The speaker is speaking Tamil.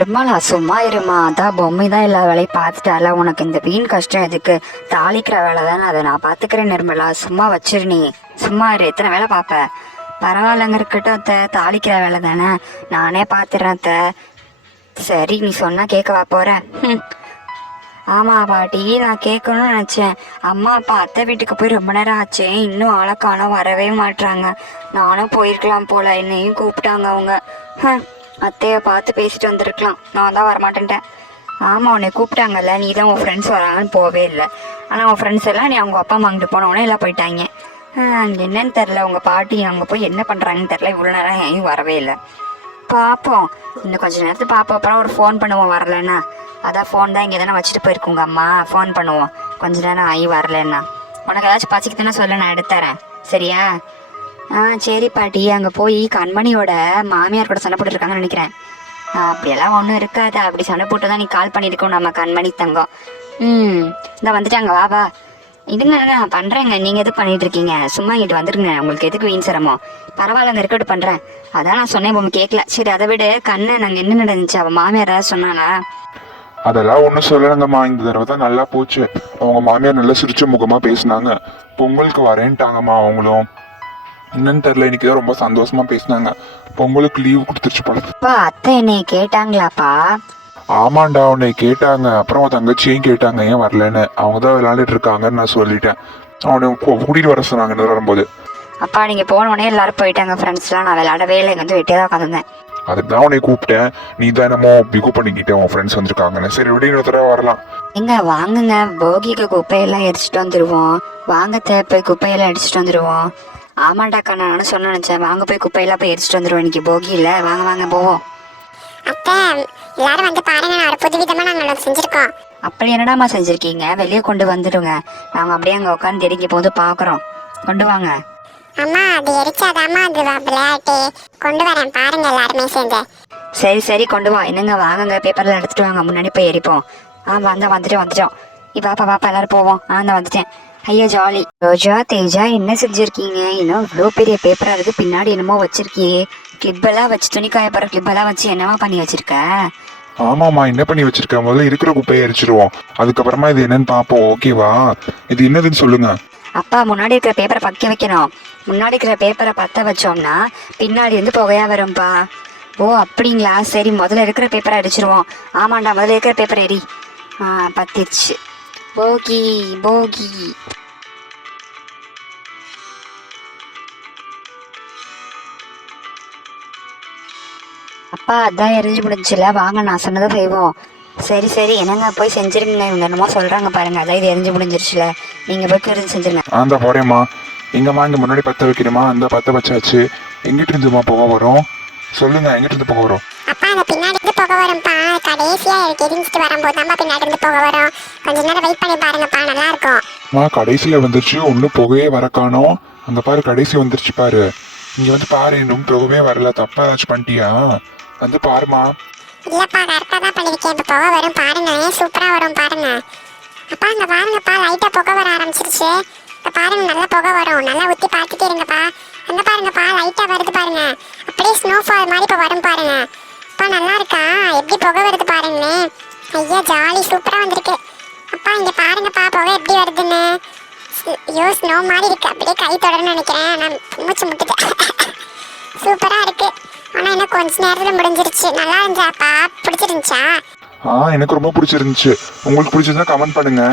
நிர்மலா சும்மா இருமா. அதான் பொம்மை தான் எல்லா வேலையும் பார்த்துட்டால. உனக்கு இந்த வீண் கஷ்டம் எதுக்கு? தாளிக்கிற வேலை தானே அதை. நான் பார்த்துக்கிறேன் நிர்மலா. சும்மா வச்சிரு நீ. சும்மா இரு. எத்தனை வேலை பார்ப்ப? பரவாயில்லங்க இருக்கட்டும் அத்தை. தாளிக்கிற வேலை தானே. நானே பார்த்துடுறேன் அத்தை. சரி நீ சொன்னால் கேட்கவா போகிறேன் ம் ஆமாம் பாட்டி. நான் கேட்கணும்னு நினச்சேன். அம்மா அப்பா அத்தை வீட்டுக்கு போய் ரொம்ப நேரம் ஆச்சு. இன்னும் ஆளை காணோம். வரவே மாட்றாங்க. நானும் போயிருக்கலாம் போல. என்னையும் கூப்பிட்டாங்க அவங்க. ஹம், அத்தைய பார்த்து பேசிட்டு வந்திருக்கலாம். நான் தான் வரமாட்டேன்ட்டேன். ஆமாம் உன்னை கூப்பிட்டாங்கல்ல. நீ தான் உன் ஃப்ரெண்ட்ஸ் வராங்கன்னு போவே இல்லை. ஆனால் உன் ஃப்ரெண்ட்ஸ் எல்லாம் நீ அவங்க அப்பா அம்மா அங்கிட்டு போனவொடனே எல்லாம் போயிட்டாங்க. அங்கே என்னன்னு தெரில உங்கள் பாட்டி அங்கே போய் என்ன பண்ணுறாங்கன்னு தெரில இவ்வளோ நேரம் ஏன் வரவே இல்லை. பார்ப்போம் இன்னும் கொஞ்சம் நேரத்தில் பார்ப்போம் அப்புறம் ஒரு ஃபோன் பண்ணுவோம் வரலன்னா. அதான் ஃபோன் தான் இங்கே தானே வச்சுட்டு போயிருக்குங்க அம்மா. ஃபோன் பண்ணுவோம். கொஞ்ச நேரம் ஆகி வரலன்னா. உனக்கு ஏதாச்சும் பசிக்குதுன்னு சொல்ல நான் எடுத்துறேன் சரியா? ஆ சரி பாட்டி. அங்கே போய் கண்மணியோட மாமியார் கூட சண்டை போட்டுருக்காங்கன்னு நினைக்கிறேன். அப்படியெல்லாம் ஒன்றும் இருக்காது. அப்படி சண்டை போட்டு தான் நீ கால் பண்ணியிருக்கோம் நம்ம கண்மணி தங்கம். ம் இந்த வந்துட்டாங்க. வா வா. இதுங்க நான் பண்ணுறேங்க நீங்கள் எது பண்ணிட்டு இருக்கீங்க சும்மா இங்கிட்டு வந்துருங்க. உங்களுக்கு எதுக்கு வீண் சிரமம்? பரவாயில்லங்க இருக்கட்டும் பண்ணுறேன் அதான் நான் சொன்னேன் பொம்மை கேட்கல சரி அதை விட. கண்ணை நாங்கள் என்ன நடந்துச்சு? அவள் மாமியார் ஏதாவது சொன்னானா அதெல்லாம் ஒன்றும் சொல்லலைங்கம்மா. இந்த தடவை தான் நல்லா போச்சு. அவங்க மாமியார் நல்லா சிரிச்ச முகமாக பேசினாங்க. பொங்கலுக்கு வரேன்ட்டாங்கம்மா அவங்களும். என்னன்னு தெரியல இன்னைக்கு ரொம்ப சந்தோஷமா பேசினாங்க. பொங்கலுக்கு லீவ் கொடுத்துருச்சு போல. அப்பா அத்தை என்னைய கேட்டாங்களாப்பா? ஆமாண்டா உன்னை கேட்டாங்க. அப்புறம் உன் தங்கச்சியும் கேட்டாங்க ஏன் வரலன்னு. அவங்க தான் விளையாண்டுட்டு இருக்காங்கன்னு நான் சொல்லிட்டேன். அவனை கூட்டிட்டு வர சொன்னாங்க இந்த வரும்போது. அப்பா நீங்கள் போன உடனே எல்லாரும் போயிட்டாங்க ஃப்ரெண்ட்ஸ்லாம் நான் விளையாடவே இல்லை. இங்கே வந்து வெட்டியாக தான் உட்காந்துருந்தேன். அதுக்கு தான் உன்னை கூப்பிட்டேன். நீ தான் என்னமோ பிகு பண்ணிக்கிட்டே உன் ஃப்ரெண்ட்ஸ் வந்திருக்காங்கன்னு. சரி விட இன்னொரு தடவை வரலாம். எங்க வாங்குங்க. போகிக்கு குப்பையெல்லாம் எரிச்சிட்டு வந்துடுவோம் வாங்க தே போய் குப்பையெல்லாம் அடிச்சிட்டு வந்துடுவோம் ஆமாண்டாக்கா நானும் சொன்ன நினச்சேன். வாங்க போய் குப்பையெல்லாம் போய் எரிச்சிட்டு வந்துடுவோம் இன்னைக்கு. போகி இல்லை வாங்க வாங்க போவோம். அத்தை எல்லாரும் வந்து பாருங்க நான் ஒரு புதுவிதமா நாங்கள் ஒன்று செஞ்சிருக்கோம். அப்படி என்னடாம்மா செஞ்சுருக்கீங்க? வெளியே கொண்டு வந்துடுங்க. நாங்கள் அப்படியே அங்கே உட்காந்து எரிக்க போது பார்க்குறோம் கொண்டு வாங்க. அம்மா அது எரிச்சாதாம்மா அது விளையாட்டு. கொண்டு வரேன் பாருங்க எல்லாருமே சேர்ந்து. சரி சரி கொண்டு வா. என்னங்க வாங்குங்க பேப்பரில் எடுத்துட்டு வாங்க. முன்னாடி போய் எரிப்போம். ஆ வந்த வந்துட்டோம் வந்துட்டோம். இப்போ பாப்பா எல்லாரும் போவோம். ஆ நான் வந்துட்டேன். ஐயோ ஜாலி. ரோஜா தேஜா என்ன செஞ்சிருக்கீங்க? இன்னும் இவ்வளோ பெரிய பேப்பரா இருக்கு பின்னாடி என்னமோ வச்சிருக்கியே. கிளிப்பெல்லாம் வச்சு துணி காய போகிற கிளிப்பெல்லாம் வச்சு என்னவா பண்ணி வச்சிருக்க? ஆமாம்மா என்ன பண்ணி வச்சிருக்க? முதல்ல இருக்கிற குப்பையை எரிச்சிருவோம். அதுக்கப்புறமா இது என்னன்னு பார்ப்போம். ஓகேவா இது என்னதுன்னு சொல்லுங்க. அப்பா முன்னாடி இருக்கிற பேப்பரை பக்க வைக்கணும். முன்னாடி இருக்கிற பேப்பரை பற்ற வச்சோம்னா பின்னாடி இருந்து புகையா வரும்பா. ஓ அப்படிங்களா? சரி முதல்ல இருக்கிற பேப்பரை அடிச்சிருவோம் ஆமாண்டா முதல்ல இருக்கிற பேப்பர் எரி. பத்திருச்சு போகி போகி அப்பா அதான் எரிஞ்சு முடிஞ்சுல வாங்க நான் சொன்னதை செய்வோம். சரி சரி. என்னங்க போய் செஞ்சிருங்க. இவங்க என்னமோ சொல்றாங்க பாருங்க. அதான் இது எரிஞ்சு முடிஞ்சிருச்சுல நீங்க போய் கிரிஞ்சு செஞ்சிருங்க. அந்த போறேம்மா. எங்கம்மா இங்க முன்னாடி பத்த வைக்கணுமா? அந்த பத்த வச்சாச்சு. எங்கிட்டு இருந்துமா போக வரும்? சொல்லுங்க எங்கிட்டு இருந்து போக வரும்? அப்பா அந்த பின்னாடி புகை வரும்ப்பா கடைசியா இருக்கு எரிஞ்சிட்டு வரும்போது தான்ப்பா பின்னாடி இருந்து புகை வரும். கொஞ்ச நேரம் வெயிட் பண்ணி பாருங்கப்பா நல்லா இருக்கும். மா கடைசியில வந்துருச்சு. ஒன்றும் புகையே வர காணோம். அங்க பாரு கடைசி வந்துருச்சு பாரு. இங்க வந்து பாரு இன்னும் புகவே வரல. தப்பா ஏதாச்சும் பண்ணிட்டியா? வந்து பாருமா. இல்லப்பா கரெக்டா தான் பண்ணிருக்கேன். இப்போ புகை வரும் பாருங்க. சூப்பரா வரும் பாருங்க. அப்பா அங்க பாருங்கப்பா. லைட்டா புகை வர ஆரம்பிச்சிருச்சு. இப்ப பாருங்க நல்லா புகை வரும். நல்லா ஊத்தி பார்த்துட்டே இருங்கப்பா. அங்க பாருங்கப்பா லைட்டா வருது பாருங்க. அப்படியே ஸ்னோஃபால் மாதிரி இப்போ வரும் பாருங்க. அப்பா நல்லா இருக்கா எப்படி புகை வருது பாருங்கண்ணே ஐயா ஜாலி சூப்பராக வந்திருக்கு. அப்பா இங்கே பாருங்கப்பா புகை எப்படி வருதுன்னு. ஸ்- ஐயோ ஸ்னோ மாதிரி இருக்கு. அப்படியே கை தொடரணும்னு நினைக்கிறேன். நான் மூச்சு முட்டுட்டேன் சூப்பராக இருக்கு. ஆனால் என்ன கொஞ்ச நேரத்தில் முடிஞ்சிருச்சு. நல்லா இருந்துச்சாப்பா பிடிச்சிருந்துச்சா? ஆ எனக்கு ரொம்ப பிடிச்சிருந்துச்சு. உங்களுக்கு பிடிச்சிருந்தா கமெண்ட் பண்ணுங்க.